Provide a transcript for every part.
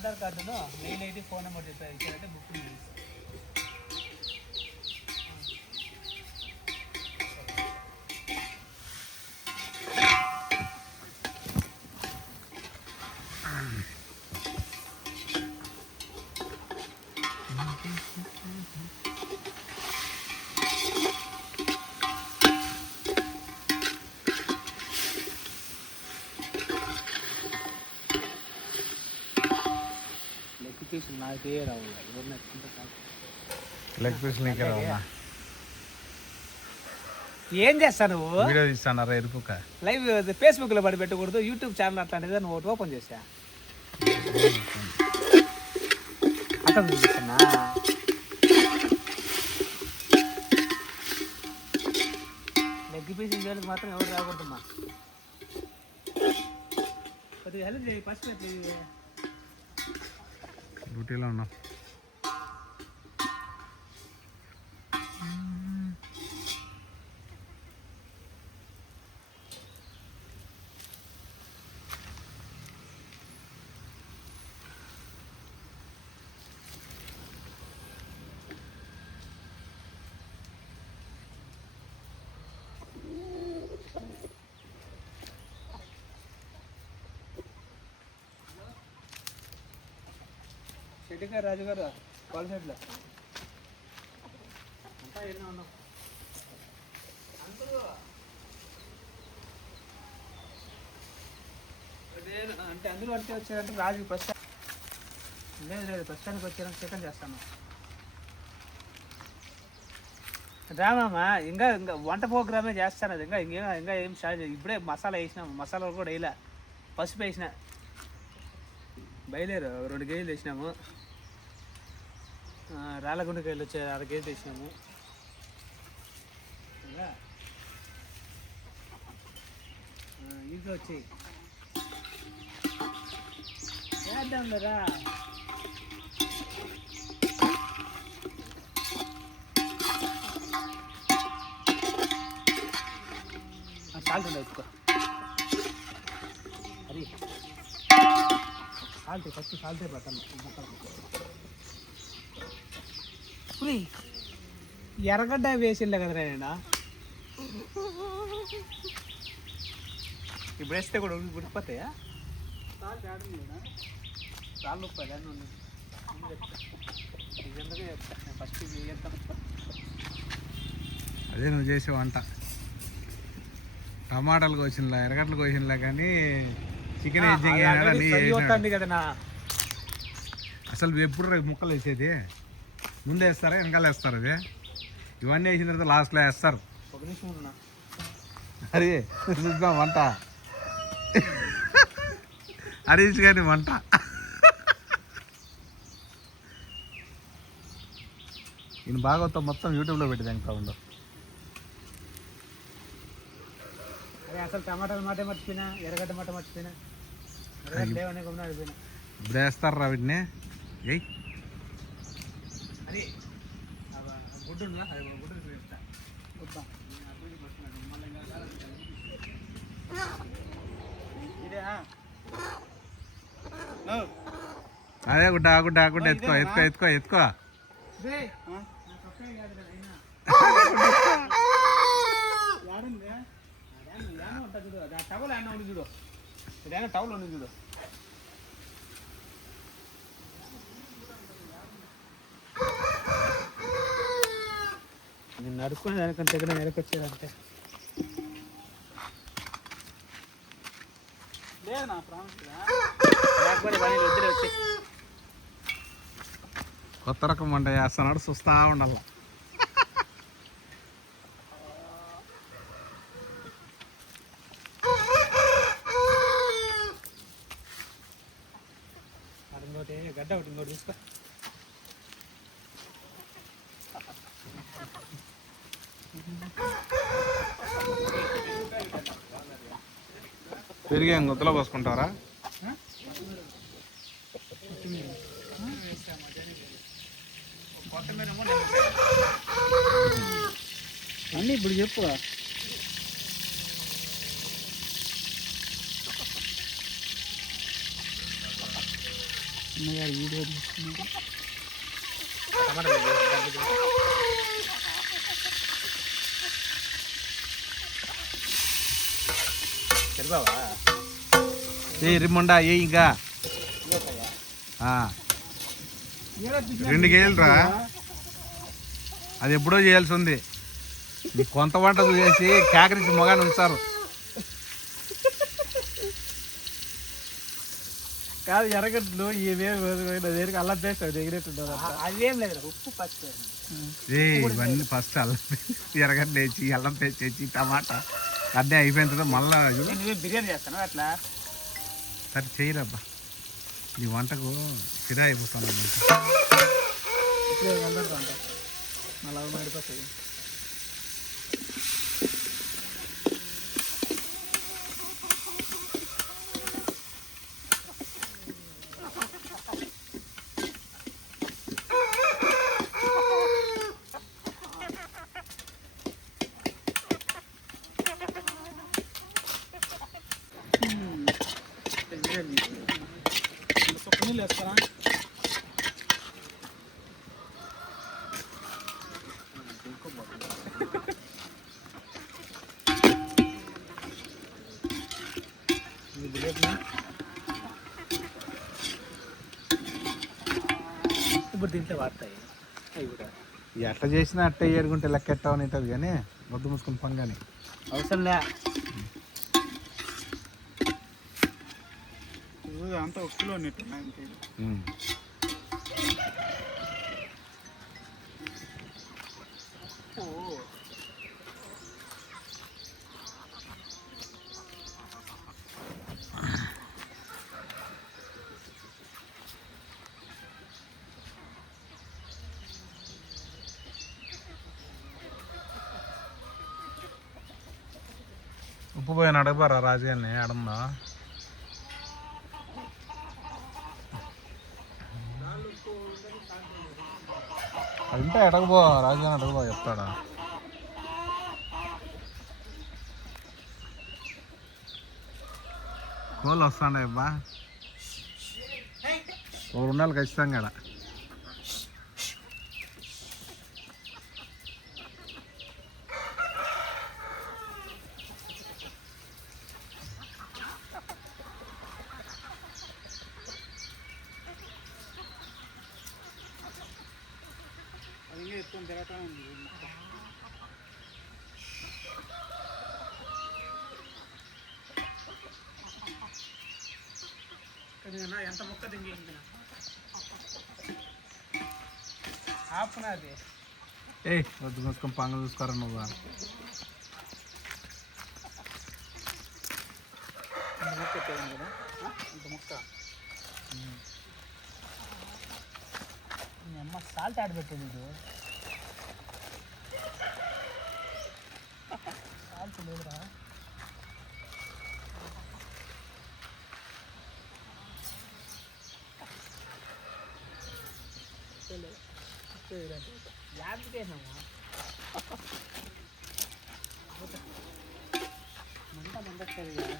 ఆధార్ కార్డులో mail ID phone number చెప్పారు ఇచ్చారంటే బుకింగ్ చేసి లెగ్ పీస్ నీకే రావా? ఏం చేస్తాను నువ్వు? వీడియో తీస్తాను ఎరుపుక లైవ్ ఫేస్బుక్లో పడి పెట్టకూడదు, యూట్యూబ్ ఛానల్ అట్లాంటిది నువ్వు ఒకటి ఓపెన్ చేసా అట్లా చూపిస్తున్నా. లెగ్ పీస్ ఇండియాకి మాత్రం ఎవరు రాకూడదమ్మా. కొద్దిగా హెల్ప్ చేయి ఫస్ట్ ప్లీజ్. డ్యూటీలో ఉన్నాం. షెడ్డి గారు రాజు గారు కాల్ షెడ్లో అంతా ఎన్నో ఉన్నాం. అంటే అందరూ అంటే వచ్చారంటే రాజుకి ప్రస్తుతం లేదు ప్రస్తుతానికి వచ్చారని చికెన్ చేస్తాను. రామా ఇంకా వంట ప్రోగ్రామే చేస్తాను. అది ఇంకా ఏం స్టార్ట్ ఇప్పుడే మసాలా వేసినాము. మసాలా కూడా వేయలే, పసుపు వేసిన బయలుదేరు 2 కేజీలు వేసినాము. రాళ్ళగుండకాయలు వచ్చే 1/2 కేజీ వేసినాము. ఇంకా వచ్చాయి చేద్దాం కదా. సాల్ట్ ఉండే ఎక్కువ అది సాల్ట్ ఫస్ట్ సాల్టే పెట్టాను. ఎర్రగడ్డ వేసిండే కదరా నేను. ఇప్పుడు వేస్తే కూడా ఉడికిపోతాయా? రాళ్ళు ఉప్పు అన్నీ ఉన్నాయి. ఫస్ట్ అదే నువ్వు చేసే వంట. టమాటాలు కోసినలా, ఎర్రగడ్డలు కోసినలా, కానీ చికెన్ వస్తుంది కదా నా. అసలు ఎప్పుడు రేపు ముక్కలు వేసేది ముందు వేస్తారా వెనకాల వేస్తారు? అవి ఇవన్నీ వేసిన తర్వాత లాస్ట్లో వేస్తారు. ఒక నిమిషం ఉన్నా అరే చూద్దాం వంట. హరీష్ గారి వంట. ఈయన భాగవతం మొత్తం యూట్యూబ్లో పెట్టి తింటా ఉండవు. అదే అసలు టమాటాలు మాట మర్చిపోయినా, ఎర్రగడ్డ మాట మర్చిపోయినా. ఇప్పుడు వేస్తారా వీటిని? ఏయ్ అది గుడ్డు గుడ్డు చెప్తా. అదే గుడ్డ ఆ గుడ్డ ఆ గుడ్డ ఎత్తుకో ఎత్తుకో ఎత్తుకో ఎత్తుకో. టవల్ అన్న ఉంది చూడు, ఇదైనా టవల్ ఉంది చూడు. నేను నడుచుకునే దానికంటే దగ్గర వెనకొచ్చేదంటే లేదు నా లేకపోతే వద్దులే వచ్చి. కొత్త రకం వంట చేస్తున్నాడు, చూస్తా ఉండాల. గడ్డ ఒకటి ఇంకోటి చూసుకో. పెరిగి గుత్తలో పోసుకుంటారా? అన్నీ ఇప్పుడు చెప్పు. అన్నగారు వీడియో తీసుకున్నారు. టమాటాలు వేసి దాంట్లో వేసి. సరిపోవా? ఏ రిమ్మండా ఏ ఇంకా ఇంకోసాయా? ఆ, 2 కేజీలు రా. అది ఎప్పుడో చేయాల్సి ఉంది. ఈ కొంత వంట చేసి కేకరించి మొగాన్ని ఉంచారు. కాదు ఎర్రగడ్డలు దేనికి అల్లం పేస్ట్ ఎగిరేట్టుంటుంది. అదేం లేదు, ఉప్పు పచ్చి. ఇవన్నీ ఫస్ట్ అల్లం ఎర్రగడ్డ వేసి అల్లం పేస్ట్ వేసి టమాటా అన్నీ అయిపోయిన తర్వాత మళ్ళా నువ్వే బిర్యానీ చేస్తాను అట్లా. సరే చేయరబ్బా, నీ వంటకు సిరా అయిపోతాను. ఇప్పుడే కలబెడతా అంట, మళ్ళీ అవి మాడిపోతుంది. సుక్క నీళ్ళు వేస్తారా? ఇప్పుడు దీంట్లో వాడతాయి అవి కూడా. ఎట్లా చేసినా అట్ట ఏరుకుంటే లెక్క ఎట్టావని ఉంటుంది కానీ వద్దు మూసుకుని పంగాని అవసరం లే. అంతా ఉప్పులో ఉన్నట్టు ఉప్పు పోయిన అడగబారా రాజుగారిని అడందా. అదంతా అడగబో రాజుగారిని అడగబో చెప్తాడా. కోళ్ళు వస్తాండే అబ్బా, 2 నెలలు ఖచ్చితంగా ఆడ. అది ఎత్తుకొని తిరగటా ఉంది. ఎంత ముక్క దింగి ఆపునది. వద్దు మూసుకొని పంగ చూసుకోరా నువ్వు. ముక్క ఎత్తాను కదా, అంత ముక్క. మీ అమ్మ సాల్ట్ ఆడబెట్టింది ఇది. సాల్ట్ లేదురా. యాపికేసామా మంట మంటది కదా.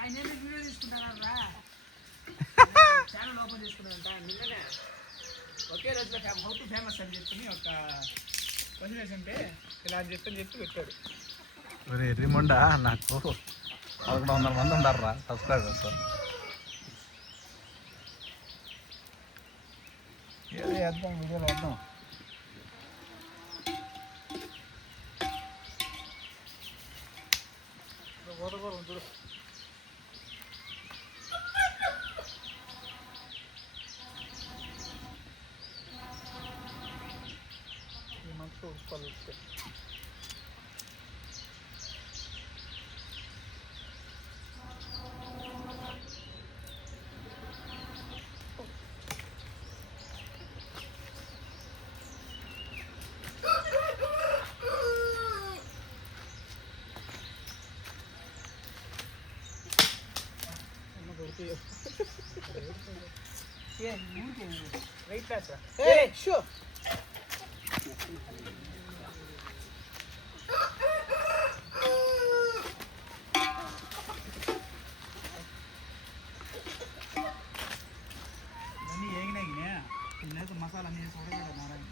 ఆయన వీడియో తీసుకుంటారా? ఛానల్ ఓపెన్ చేసుకున్నారంట నిన్ననే. ఒకే రోజులో హౌ టు ఫేమస్ అని చెప్పి ఒక క్వశ్చన్ ఉంటే ఇలా అని చెప్పి పెట్టాడు. ఎర్రిమండా నాకు 1100 మంది ఉంటారా సబ్స్క్రైబర్స్. ఏదో వేద్దాం, వీడియోలో వేద్దాం. చూడు ఈ మంచి ఉప్పాలు వస్తాయి. వెయిట్ లాస్ రా. మసాలా అన్ని వేసి ఉడకబెట్టాలి నారాయణ.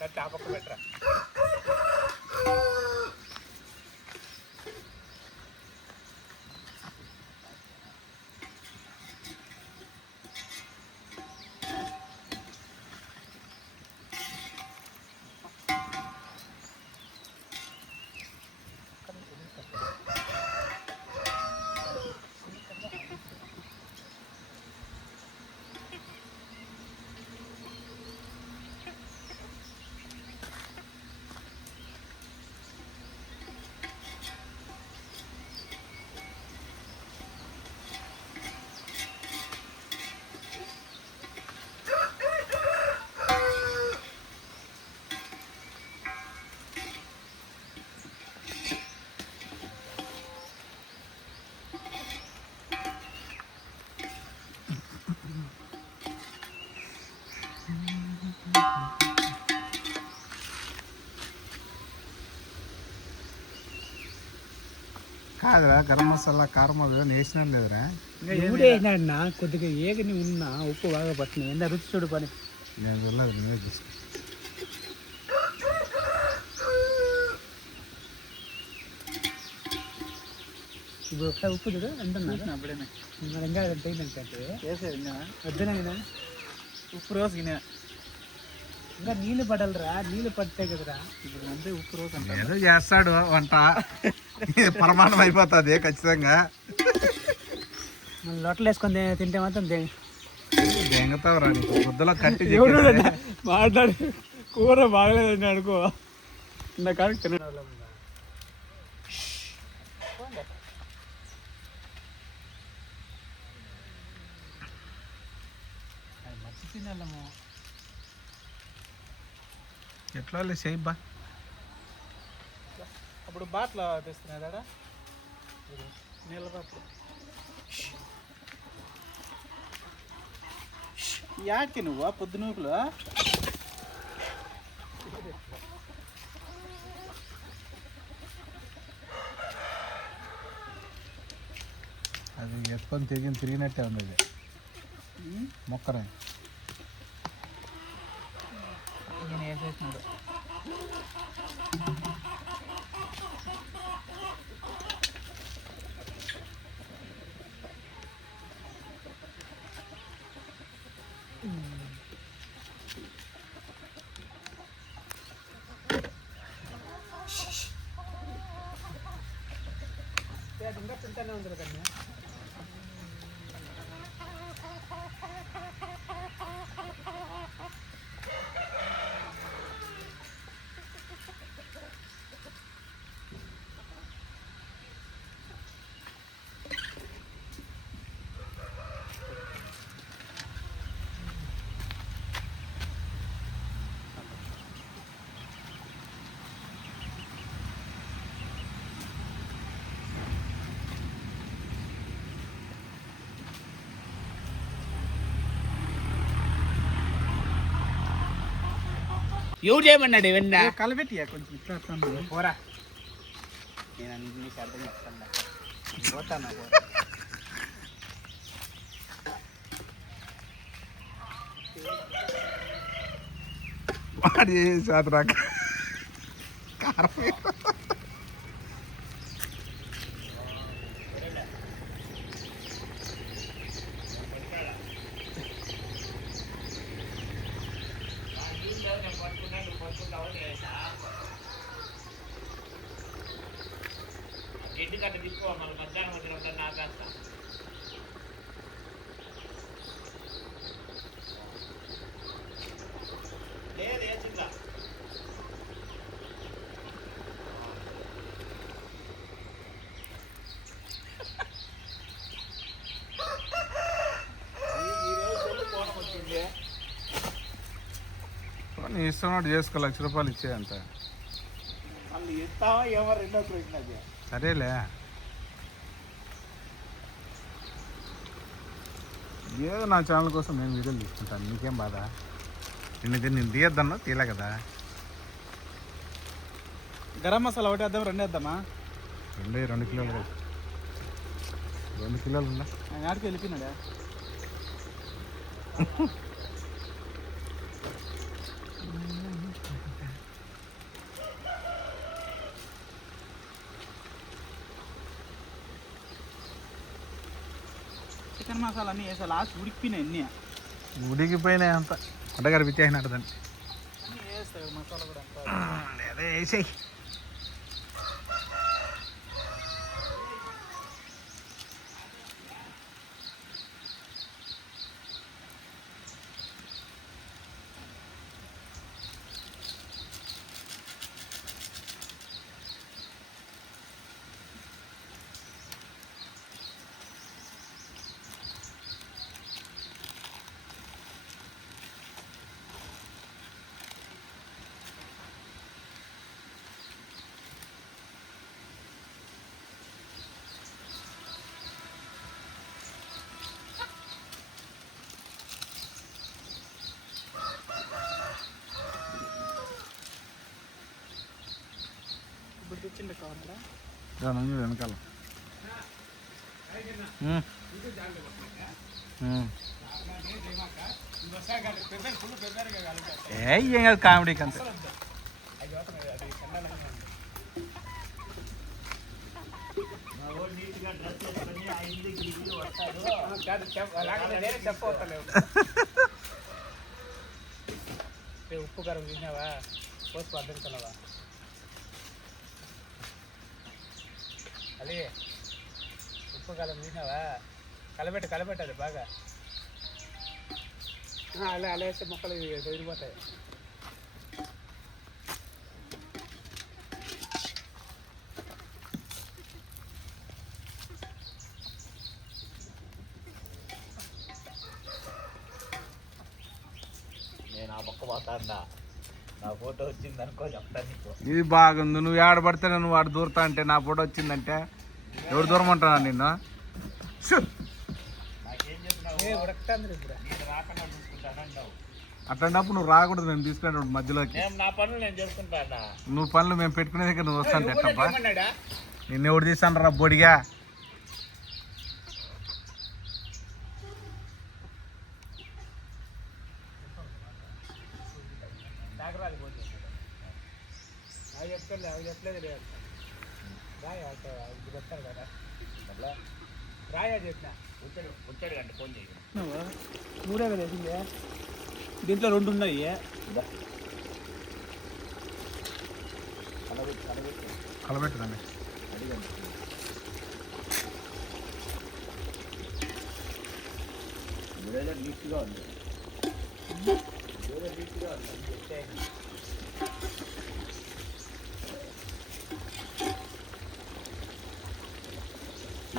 కట్టి ఆ పక్క పెట్టరా. కాదురా గరం మసాలా కారం అవి వేసినా లేదురా. వేసినాడు నా కొద్దిగా ఏగని ఉన్నా ఉప్పు బాగా పట్టినాయి. ఎంత రుచి చూడు పని. నేను చూడలేదు, నువ్వే చూసి. ఇప్పుడు ఒకసారి ఉప్పు చూడు ఎంత అప్పుడేనా ఇంకా పోయిందంటే చేసేది వద్దనైనా ఉప్పు రోజు గిన్నె ఇంకా నీళ్ళు పడాలరా. నీళ్ళు పడితే కదరా ఇప్పుడు అంతే ఉప్పు రోజు అంటే ఏదో చేస్తాడు వంట, ప్రమాణం అయిపోతుంది ఖచ్చితంగా. మళ్ళీ లొట్టలు వేసుకొని తింటే మాత్రం దెంగతావురా నీకు బుద్ధలో కట్టి మాట్లాడి కూర బాగలేదండి అనుకో నా కాడికి తినడం. మర్చి తినాలము ఎట్లా సేబ్బా. అప్పుడు బాట్లో తెస్తున్నాడా నీళ్ళ బాట్లు యాకి నువ్వు పొద్దునూపులు అది ఎత్తుకొని తిరిగినట్టే ఉంది అది మొక్కనే. నేను వేసేసినాడు. ఇంకా తింటానే ఉంది కన్నా. ఎవరు చేయమన్నాడు ఇవన్నీ? కలబెట్టి కొంచెం ఇట్లా పోరా, నేను అన్ని అర్థం చేస్తాను. పోతాను వాడు చేసి రాక కారం గడ్డి కట్ట తీసుకో మళ్ళీ మధ్యాహ్నం వచ్చినప్పుడు నాపేస్తా లేదు వేసిందా కోణం వచ్చింది నీ ఇష్టం చేసుకో, ₹1,00,000 ఇచ్చేయంత. మళ్ళీ ఇస్తావా ఏమో రెండో ప్రశ్న అది. సరేలే, ఏదో నా ఛానల్ కోసం నేను వీడియోలు తీసుకుంటాను, నీకేం బాధ? నేను తీయద్దన్నా తీయలే కదా. గరం మసాలా ఒకటి వేద్దాం, 2 వేద్దామా? 2 కిలోలు 2 కిలోలు ఉందా? ఆయన ఆడికి వెళ్ళిపోయినాడా? చికెన్ మసాలా అన్నీ వేసా, లాస్ట్ ఉడికిపోయినాయి అన్నీ. ఉడికిపోయినాయి అంత అడ్డగారు పిచ్చేసినట్టు దాన్ని. అన్నీ వేస్తాయి మసాలా కూడా అంతా. అదే వేసేయి. ఇప్పుడు తెచ్చిండే కావాలా? వెనకాల ఏం కాదు, కామెడీకి అంతే. ఉప్పు కారం తిన్నావా? పోసి పద్దెనుకున్నావా? అది ఉప్పు కాలం తిన్నావా? కలబెట్టది బాగా. అలా వేస్తే మొక్కలు ఎదిరిపోతాయి. నేను ఆ మొక్క పోతాడా, నా ఫోటో వచ్చింది అనుకో చెప్తాను నీకు. ఇది బాగుంది, నువ్వు ఆడబడితే నువ్వు ఆడ దూరతా అంటే నా ఫోటో వచ్చిందంటే ఎవరు దూరం అంటానా నిన్ను? నాకేం చెప్తున్నావు? ఉడకటాంది ఇప్పుడు నేను రాకుండా చూసుకుంటానంటావు. అట్లాంటప్పుడు నువ్వు రాకూడదు, మేము తీసుకునేటప్పుడు మధ్యలోకి. నా పనులు నేను చేసుకుంటానా? నువ్వు పనులు మేము పెట్టుకునే దగ్గర నువ్వు వస్తాను ఎట్టబ్బా? నిన్ను ఎవడు తీస్తాను రా బొడిగా? అవి చెప్తాను, అవి చెప్పలేదు లేదు. రాయా చెప్తాను కదా, మళ్ళా రాయా చెప్పిన వచ్చాడు కంటే ఫోన్ చేయ. 3 కదా వేసింది, దీంట్లో 2 ఉన్నాయి. కలబెట్టదండి. నీట్గా ఉంది, నీట్గా ఉంది చెప్తే.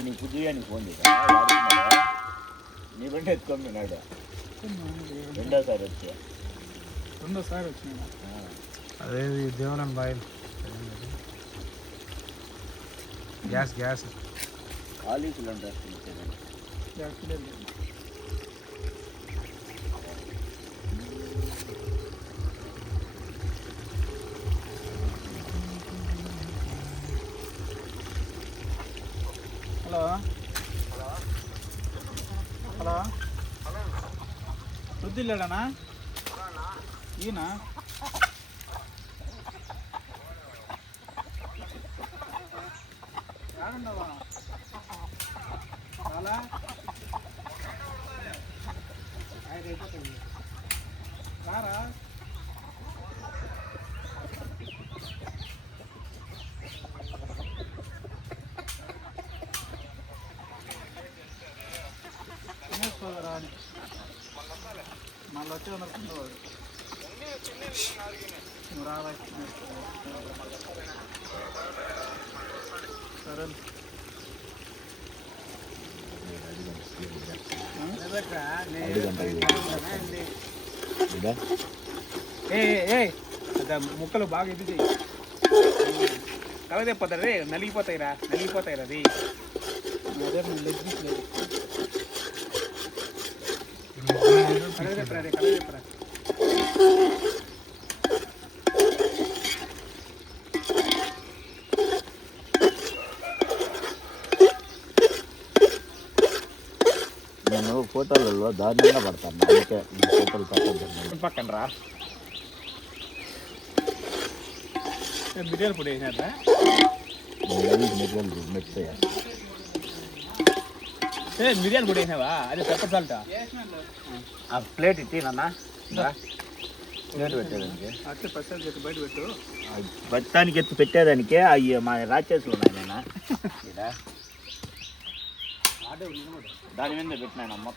నీకు పుట్టిగానికి ఫోన్ చేశా, నీ బండి ఎత్తుకొమ్మినాడు. రెండోసారి వచ్చినా అదే దేవరన్ బాయిల్ గ్యాస్ ఖాళీ సిలిండర్ హలో రుద్దిల్లాడనా ఈయన? గట్టిగా ఉన్నారు సరే ముక్కలు బాగా ఇది చెయ్యి కలగైపోతాయి రే నలిగిపోతాయిరా రీ అదే లెగ్ పీస్ లేదు కలగైపోరా రే కలగైపోరా నేను ఫోటోలలో దారుణంగా పడతాను అందుకే ఫోటోలు పెట్టద్దు. పక్కన రా బిర్యానీ పొడి వేసినారా మెట్టాయా బిర్యానీ పొడి వేసినావా అదే పెప్పర్ సాల్ట్ ఆ ప్లేట్ ఇచ్చినన్నా ప్లేట్ పెట్టేదానికి అట్లే పచ్చడి చెట్టు బయట పెట్టు బత్తానికి ఎత్తి పెట్టేదానికే అవి మా రాచేసులు ఉన్నాయి నాన్న దాని మీద పెట్టినాయన మొత్తం